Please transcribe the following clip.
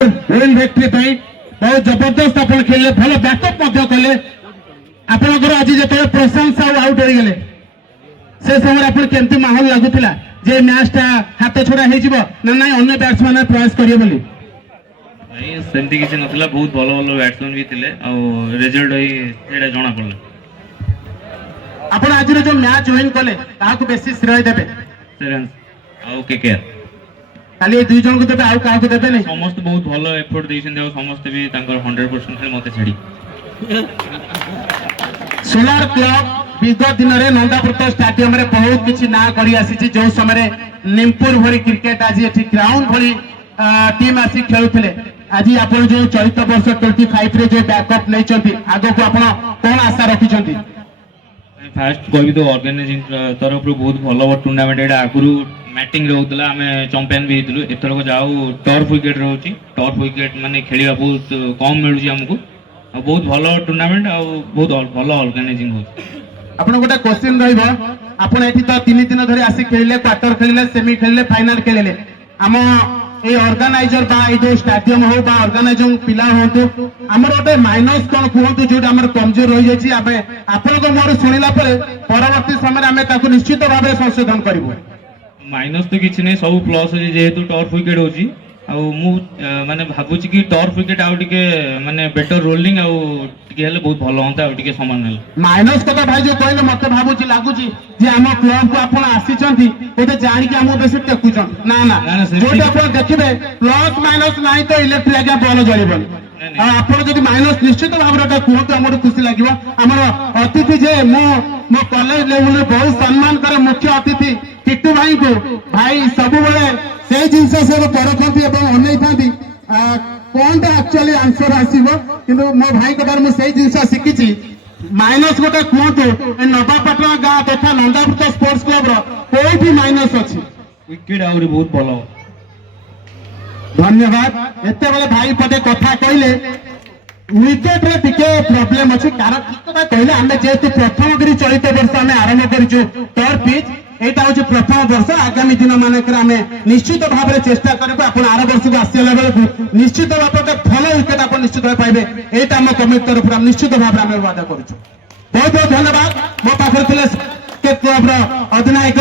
win victory बहुत जबरदस्त आप खेले भल बैकअप कले आपंकर आज जो प्रशंसा आउट हो गले से समय आप केमती माहौल लगुला जे मैचटा हाथ छड़ा ना ना अन्य बैट्समैन प्रयास करिए बोली सेमती किसी नथिला बहुत भल भल बैट्समैन भी थिले आ रिजल्ट होई एटा जणा पड़ला आपण आज जो मैच विन कले काको बेसी श्रेय देबे सेरेंस आ केकेआर खाली ए दुई जन को देबे आ काको देबे नहीं समस्त बहुत भल एफर्ट दैछन आ समस्त भी तांकर 100% खेल मते छाडी सोलार क्लब विगत दिन में नंदापुर स्टाडियम रे बहुत किछि ना करी आसी जो समय निमपुर भरी क्रिकेट आज एठी ग्राउंड भरी टीम आसी खेलुथिले आज आपण जो चलित वर्ष 25 रे जो बैकअप नै चंती आगो को आपण कोन आशा रखी चंती फास्ट कहबी तो ऑर्गेनाइजिंग तरफ रो बहुत भलो टूर्नामेंट एटा आगुरु मैटिंग रे होतला हमें चैंपियन भी हितलु एथर को जाऊ टर्फ विकेट रहउची टर्फ विकेट माने खेलिया बहुत कम मिलुची हमकु आ बहुत भलो टूर्नामेंट आ बहुत भलो ऑर्गेनाइजिंग हो आपण गोटा क्वेश्चन रहइबो आपण एठी तो 3 दिन धरि आसी खेलिले क्वार्टर खेलिले सेमी खेलिले फाइनल खेलिले हम ए ऑर्गेनाइजर बा ए जो स्टेडियम हो बा ऑर्गेनाइजिंग पिला होतु हमर ओटे माइनस कोन कहंतु जो हमर कमजोर रहि जायछि आबे आपण को मोर सुनिला परे परवर्ती समय हमें ताको निश्चित भाबे संशोधन करबो माइनस तो किछि नै सब प्लस अछि जेहेतु टर्फ विकेट होछि आ मु माने भाबुछि कि टर्फ विकेट आउ टिके माने बेटर रोलिंग आ टिके हेले बहुत भलो होता आ टिके समान हेले माइनस कथा भाई जो कहले मते भाबुछि लागुछि जे हम क्लब को आपण आसीचंती ओते जानि कि हम बेसी टेकुचन ना ना जो आपण देखिबे प्लस माइनस नाही तो इलेक्ट्रिक आगे बॉल जळिबन आपण जदि माइनस निश्चित भाबरे कहतो हमर खुशी लागिबो हमर अतिथि जे मो कॉलेज लेवल रे बहुत सम्मान करे मुख्य अतिथि किट्टू भाई को भाई सब बेले से जिनस से परखती अनै था कौन एक्चुअली आंसर आसो किंतु मो भाई कदार मुझे जिनस शिखी माइनस गोटे कहतु नवापाटना गाँ तथा नंदापुर स्पोर्ट्स क्लब कोई माइनस अच्छी विकेट आउरी बहुत भलो धन्यवाद एते बेले भाई पदे कथा कहले विकेट रे टिके प्रॉब्लम अछि कारण ठीक कथा कहले हम जेतु प्रथम करी चलित वर्ष हम आरंभ करिछु टर्फ पिच एटा होची प्रथम वर्ष आगामी दिन मानकर आमे निश्चित भाव चेष्टा करबो आपण आर वर्ष को आसिला बेले निश्चित भाव भल विकेट आपण निश्चित भाव पाइबे एटा हम कमिटी तरफ हम निश्चित भाव आमे वादा करूछु बहुत बहुत धन्यवाद मो पाखर थिले क्रिकेट क्लब रो अधिनायक